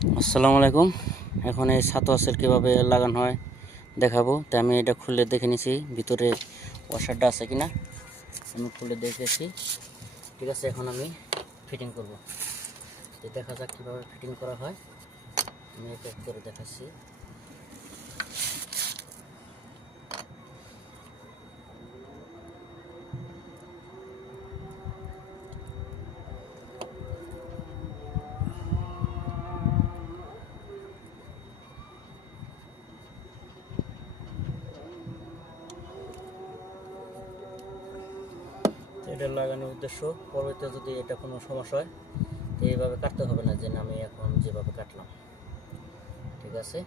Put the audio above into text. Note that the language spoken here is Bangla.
আসসালামু আলাইকুম। এখন এই ছাতু আঁশের কীভাবে লাগানো হয় দেখাবো। তাই আমি এটা খুলে দেখে নিছি ভিতরে ওয়াশারটা আছে কিনা, আমি খুলে দেখেছি। ঠিক আছে, এখন আমি ফিটিং করব। তো দেখা যাক কীভাবে ফিটিং করা হয়, আমি এক এক করে দেখাচ্ছি। এটা লাগানোর উদ্দেশ্য, পরবর্তীতে যদি এটা কোনো সমস্যা হয় তো এইভাবে কাটতে হবে না, যে আমি এখন যেভাবে কাটলাম। ঠিক আছে।